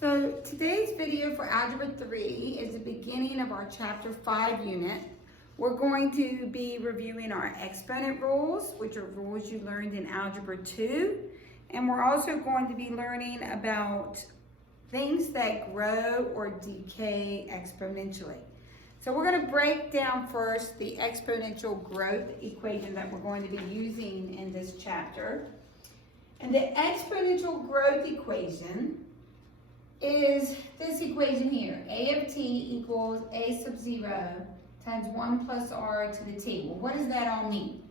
So today's video for Algebra 3 is the beginning of our Chapter 5 unit. We're going to be reviewing our exponent rules, which are rules you learned in Algebra 2. And we're also going to be learning about things that grow or decay exponentially. So we're going to break down first the exponential growth equation that we're going to be using in this chapter. And the exponential growth equation is this equation here. A of t equals a sub 0 times 1 plus r to the t. Well, what does that all mean?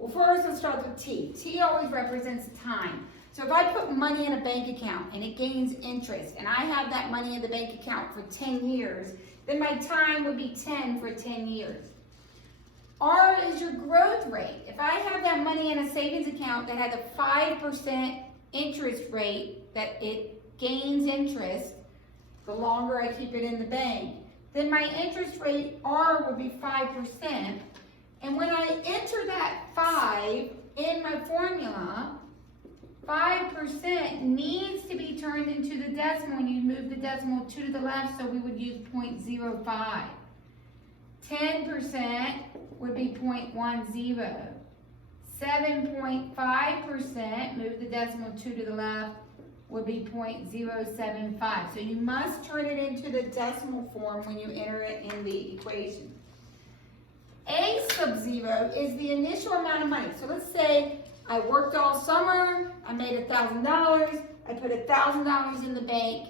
Well, first let's start with t. T always represents time. So if I put money in a bank account and it gains interest, and I have that money in the bank account for 10 years, then my time would be 10 for 10 years. R is your growth rate. If I have that money in a savings account that has a 5% interest rate, that it gains interest the longer I keep it in the bank, then my interest rate R will be 5%. And when I enter that 5 in my formula, 5% needs to be turned into the decimal, and you move the decimal 2 to the left, so we would use 0.05. 10% would be 0.10. 7.5%, move the decimal 2 to the left, would be 0.075. So you must turn it into the decimal form when you enter it in the equation. A sub 0 is the initial amount of money. So let's say I worked all summer, I made $1,000, I put $1,000 in the bank.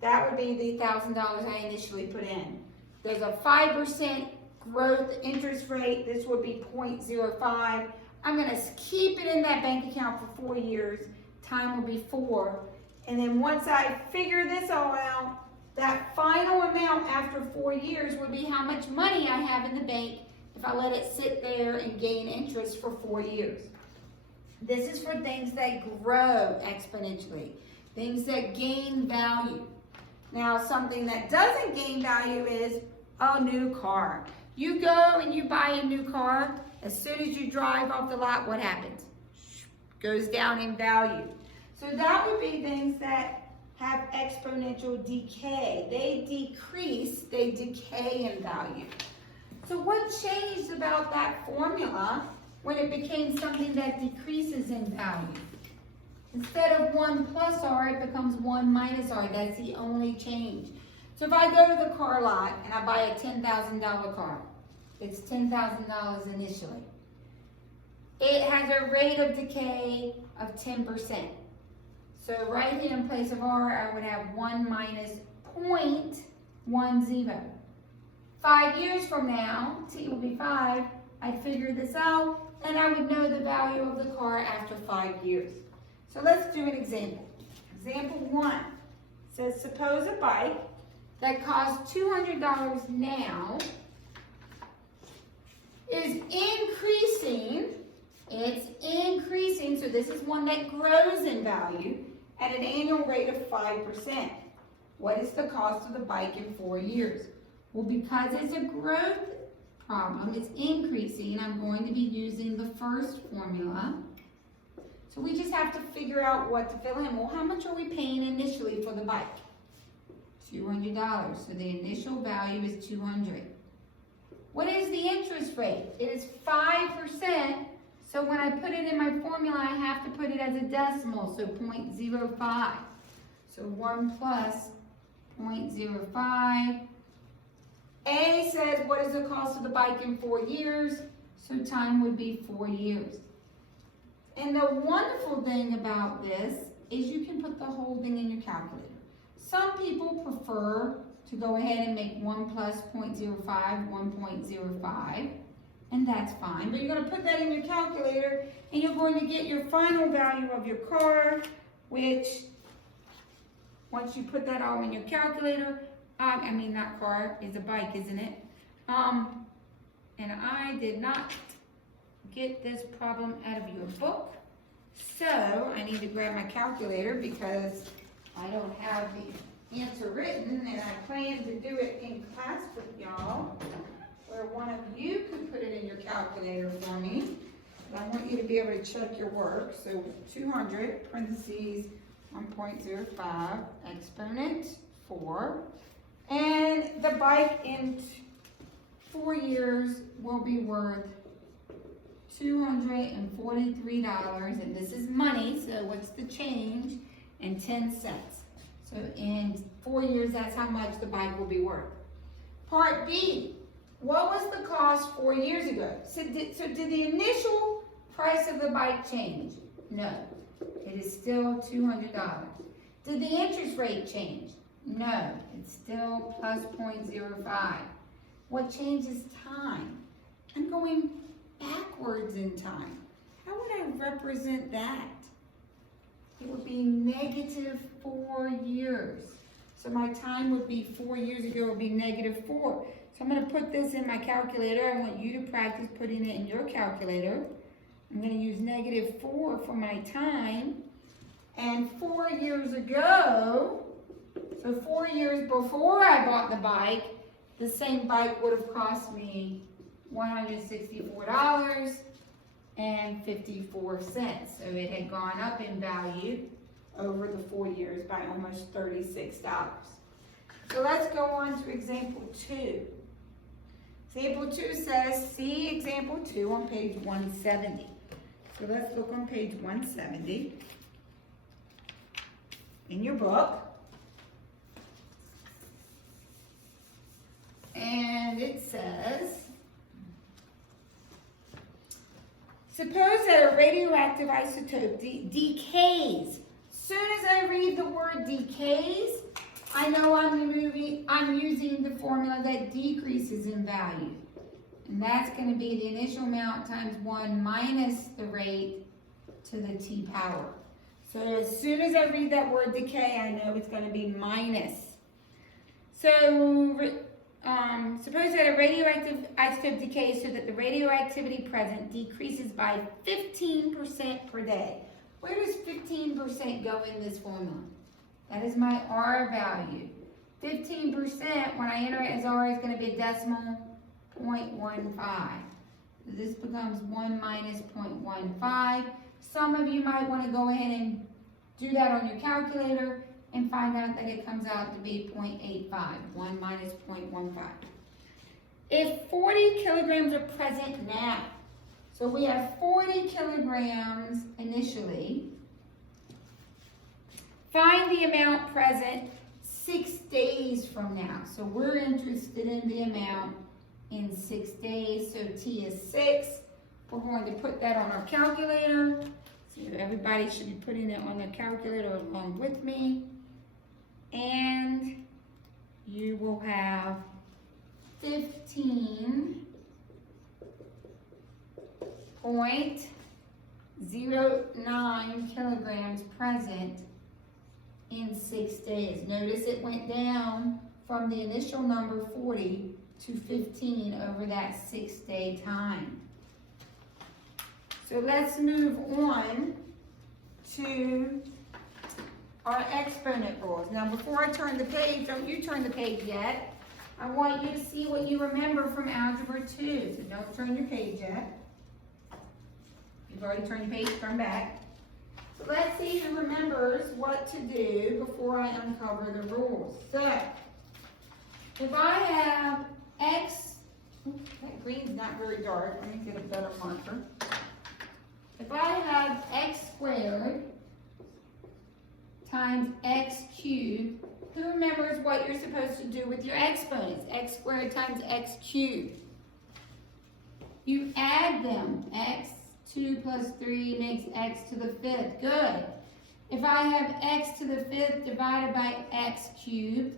That would be the $1,000 I initially put in. There's a 5% growth interest rate. This would be 0.05. I'm going to keep it in that bank account for 4 years. Time will be 4. And then once I figure this all out, that final amount after 4 years would be how much money I have in the bank if I let it sit there and gain interest for 4 years. This is for things that grow exponentially, things that gain value. Now, something that doesn't gain value is a new car. You go and you buy a new car. As soon as you drive off the lot, what happens? Goes down in value. So that would be things that have exponential decay. They decrease, they decay in value. So what changed about that formula when it became something that decreases in value? Instead of 1 plus r, it becomes 1 minus r. That's the only change. So if I go to the car lot and I buy a $10,000 car, it's $10,000 initially. It has a rate of decay of 10%. So right here in place of r, I would have 1 minus 0.10. 5 years from now, t will be 5, I'd figure this out, and I would know the value of the car after 5 years. So let's do an example. Example 1 says, suppose a bike that costs $200 now is increasing. It's increasing, so this is one that grows in value at an annual rate of 5%. What is the cost of the bike in 4 years? Well, because it's a growth problem, it's increasing, I'm going to be using the first formula. So we just have to figure out what to fill in. Well, how much are we paying initially for the bike? $200, so the initial value is $200. What is the interest rate? It is 5%. So when I put it in my formula, I have to put it as a decimal, so 0.05. So 1 plus 0.05. A says, what is the cost of the bike in 4 years? So time would be 4 years. And the wonderful thing about this is you can put the whole thing in your calculator. Some people prefer to go ahead and make 1 plus 0.05, 1.05. And that's fine, but you're going to put that in your calculator and you're going to get your final value of your car, which once you put that all in your calculator, not car, is a bike, isn't it? And I did not get this problem out of your book, so I need to grab my calculator because I don't have the answer written, and I plan to do it in class with y'all, where one of you could put it in your calculator for me. But I want you to be able to check your work. So 200, parentheses, 1.05 exponent 4. And the bike in 4 years will be worth $243, and this is money, so what's the change? And 10 cents. So in 4 years, that's how much the bike will be worth. Part B, what was the cost 4 years ago? So did the initial price of the bike change? No, it is still $200. Did the interest rate change? No, it's still plus 0.05. What changes time? I'm going backwards in time. How would I represent that? It would be negative 4 years. So my time would be 4 years ago would be negative 4. So I'm going to put this in my calculator. I want you to practice putting it in your calculator. I'm going to use negative 4 for my time. And 4 years ago, so 4 years before I bought the bike, the same bike would have cost me $164.54. So it had gone up in value over the 4 years by almost $36. So let's go on to example 2. Example 2 says, see example 2 on page 170. So let's look on page 170 in your book. And it says, suppose that a radioactive isotope decays. Soon as I read the word decays, I know I'm using the formula that decreases in value. And that's going to be the initial amount times 1 minus the rate to the t power. So as soon as I read that word decay, I know it's going to be minus. So suppose that a radioactive isotope decays so that the radioactivity present decreases by 15% per day. Where does 15% go in this formula? That is my R value. 15%, when I enter it as R, is going to be a decimal 0.15. So this becomes 1 minus 0.15. Some of you might want to go ahead and do that on your calculator and find out that it comes out to be 0.85, 1 minus 0.15. If 40 kilograms are present now, so we have 40 kilograms initially, find the amount present 6 days from now. So we're interested in the amount in 6 days, so T is 6. We're going to put that on our calculator. So everybody should be putting it on their calculator along with me. And you will have 15.09 kilograms present in 6 days. Notice it went down from the initial number 40 to 15 over that 6-day time. So let's move on to our exponent rules. Now before I turn the page, don't you turn the page yet. I want you to see what you remember from Algebra 2. So don't turn your page yet. You've already turned your page, turn back. So let's see who remembers what to do before I uncover the rules. So, if I have x, that green's not very dark, let me get a better marker. If I have x squared times x cubed, who remembers what you're supposed to do with your exponents? X squared times x cubed. You add them. X 2 plus 3 makes x to the 5th. Good. If I have x to the 5th divided by x cubed,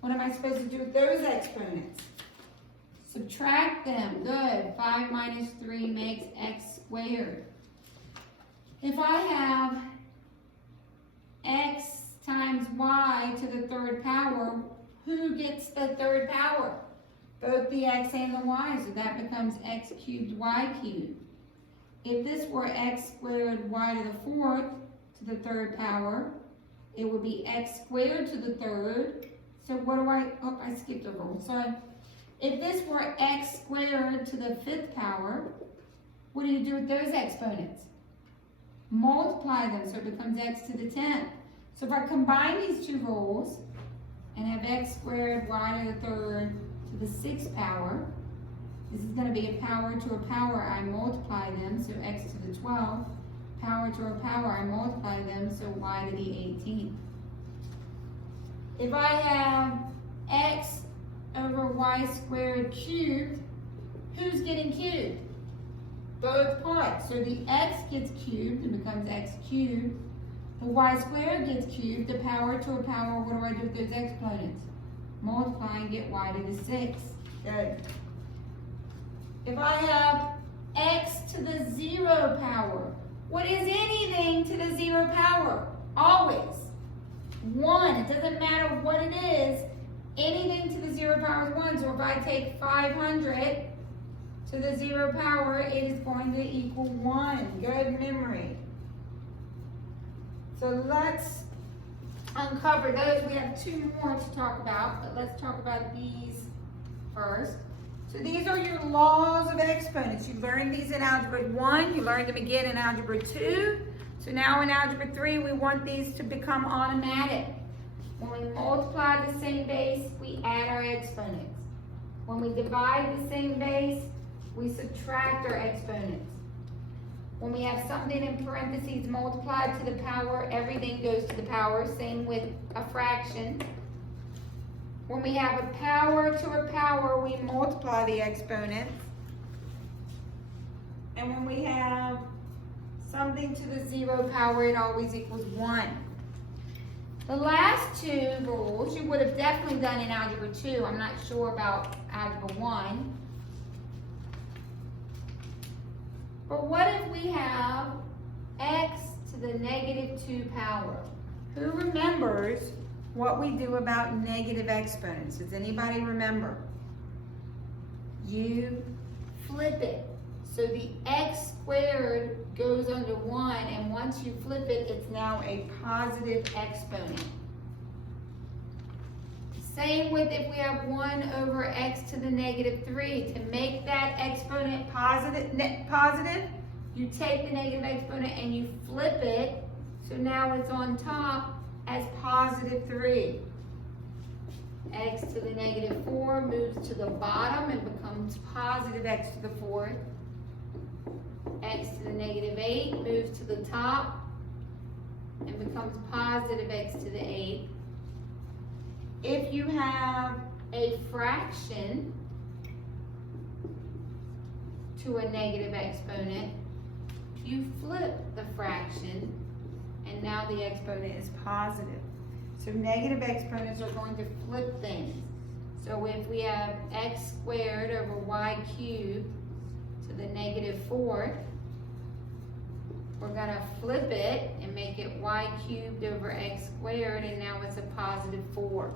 what am I supposed to do with those exponents? Subtract them. Good. 5 minus 3 makes x squared. If I have x times y to the 3rd power, who gets the 3rd power? Both the x and the y, so that becomes x cubed y cubed. If this were x squared y to the 4th to the 3rd power, it would be x squared to the 3rd. So what do I skipped over one. Sorry. If this were x squared to the 5th power, what do you do with those exponents? Multiply them so it becomes x to the 10th. So if I combine these two rules and have x squared y to the third to the 6th power, this is going to be a power to a power, I multiply them, so x to the 12th. Power to a power, I multiply them, so y to the 18th. If I have x over y squared cubed, who's getting cubed? Both parts. So the x gets cubed and becomes x cubed. The y squared gets cubed. The power to a power, what do I do with those exponents? Multiply and get y to the 6th. Good. If I have x to the 0 power, what is anything to the 0 power? Always 1. It doesn't matter what it is. Anything to the 0 power is 1. So if I take 500 to the 0 power, it is going to equal 1. Good memory. So let's uncover those. We have 2 more to talk about, but let's talk about these first. So these are your laws of exponents. You learned these in Algebra 1. You learned them again in Algebra 2. So now in Algebra 3, we want these to become automatic. When we multiply the same base, we add our exponents. When we divide the same base, we subtract our exponents. When we have something in parentheses multiplied to the power, everything goes to the power. Same with a fraction. When we have a power to a power, we multiply the exponents. And when we have something to the 0 power, it always equals 1. The last 2 rules you would have definitely done in Algebra 2. I'm not sure about Algebra 1. But what if we have x to the -2 power? Who remembers what we do about negative exponents? Does anybody remember? You flip it. So the x squared goes under 1, and once you flip it, it's now a positive exponent. Same with if we have 1 over x to the -3. To make that exponent positive, you take the negative exponent and you flip it, so now it's on top as +3. X to the -4 moves to the bottom and becomes positive x to the 4th. X to the -8 moves to the top and becomes positive x to the 8th. If you have a fraction to a negative exponent, you flip the fraction and now the exponent is positive. So negative exponents are going to flip things. So if we have x squared over y cubed to the -4th, we're going to flip it and make it y cubed over x squared, and now it's a +4.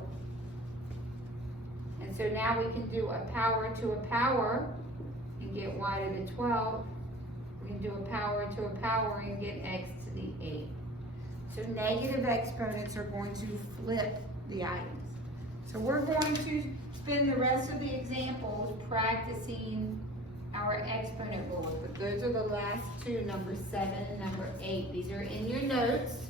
And so now we can do a power to a power and get y to the 12th. We can do a power to a power and get x to the 8th. So negative exponents are going to flip the items. So we're going to spend the rest of the examples practicing our exponent rules. But those are the last 2, number 7 and number 8. These are in your notes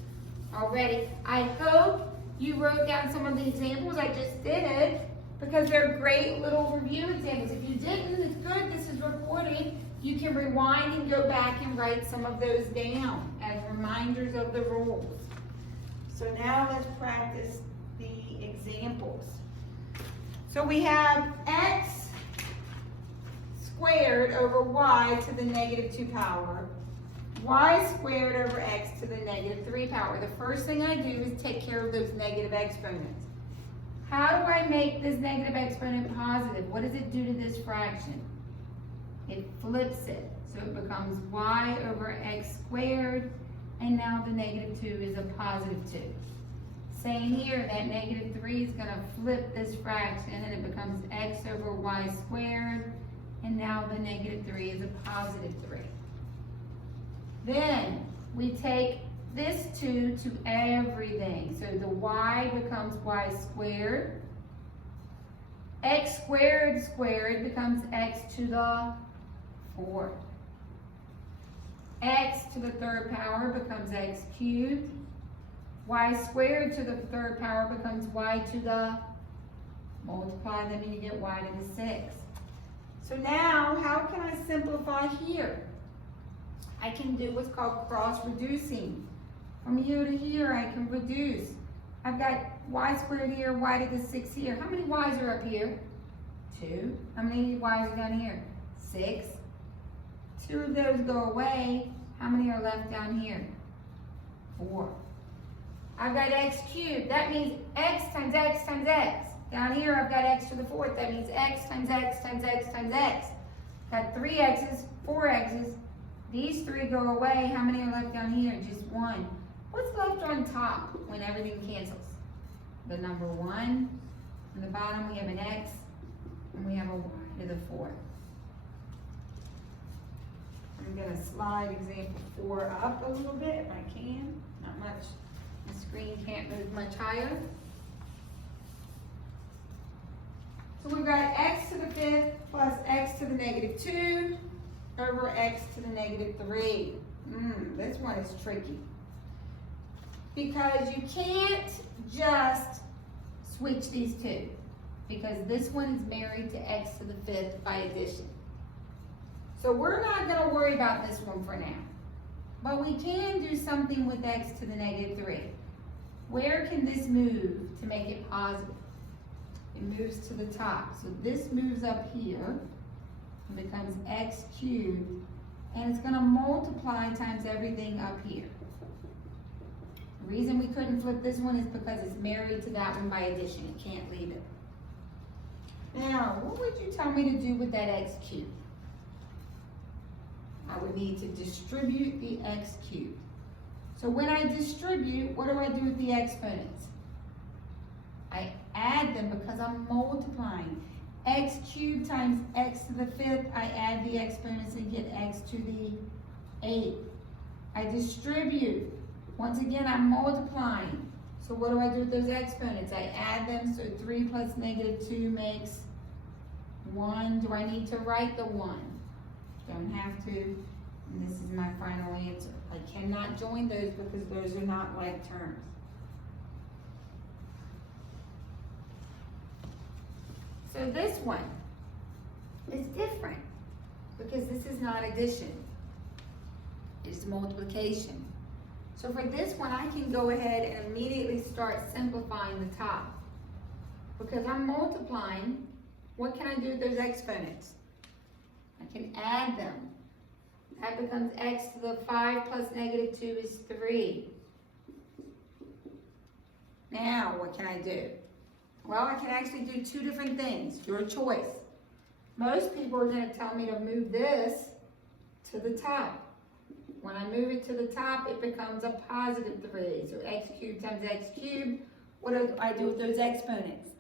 already. I hope you wrote down some of the examples. I just did, because they're great little review examples. If you didn't, it's good. This is recorded. You can rewind and go back and write some of those down as reminders of the rules. So now let's practice the examples. So we have x squared over y to the -2 power, y squared over x to the -3 power. The first thing I do is take care of those negative exponents. How do I make this negative exponent positive? What does it do to this fraction? It flips it. So it becomes y over x squared, and now the -2 is a +2. Same here, that -3 is going to flip this fraction, and it becomes x over y squared, and now the -3 is a +3. Then we take this 2 to everything. So the y becomes y squared. X squared squared becomes x to the 4th. X to the 3rd power becomes x cubed. Y squared to the third power becomes y to the multiply, that means you get y to the 6. So now, how can I simplify here? I can do what's called cross reducing. From here to here, I can reduce. I've got y squared here, y to the 6 here. How many y's are up here? 2. How many y's are down here? 6. 2 of those go away. How many are left down here? 4. I've got x cubed. That means x times x times x. Down here, I've got x to the 4th. That means x times x times x times x. Got 3 x's, 4 x's. These 3 go away. How many are left down here? Just 1. What's left on top when everything cancels? The number 1. On the bottom, we have an x, and we have a y to the 4th. I'm going to slide example 4 up a little bit if I can. Not much. The screen can't move much higher. So we've got x to the 5th plus x to the negative 2 over x to the negative 3. This one is tricky. Because you can't just switch these two. Because this one is married to x to the 5th by addition. So we're not going to worry about this one for now. But we can do something with x to the negative 3. Where can this move to make it positive? It moves to the top. So this moves up here and becomes x cubed. And it's going to multiply times everything up here. The reason we couldn't flip this one is because it's married to that one by addition. It can't leave it. Now, what would you tell me to do with that x cubed? I would need to distribute the x cubed. So when I distribute, what do I do with the exponents? I add them because I'm multiplying. X cubed times x to the 5th, I add the exponents and get x to the 8th. I distribute. Once again, I'm multiplying. So what do I do with those exponents? I add them, so 3 plus negative 2 makes 1. Do I need to write the 1? Don't have to. And this is my final answer. I cannot join those because those are not like terms. So this one is different because this is not addition. It's multiplication. So for this one, I can go ahead and immediately start simplifying the top. Because I'm multiplying, what can I do with those exponents? I can add them. That becomes x to the 5 plus negative 2 is 3. Now, what can I do? Well, I can actually do 2 different things. Your choice. Most people are going to tell me to move this to the top. When I move it to the top, it becomes a positive 3. So x cubed times x cubed. What do I do with those exponents?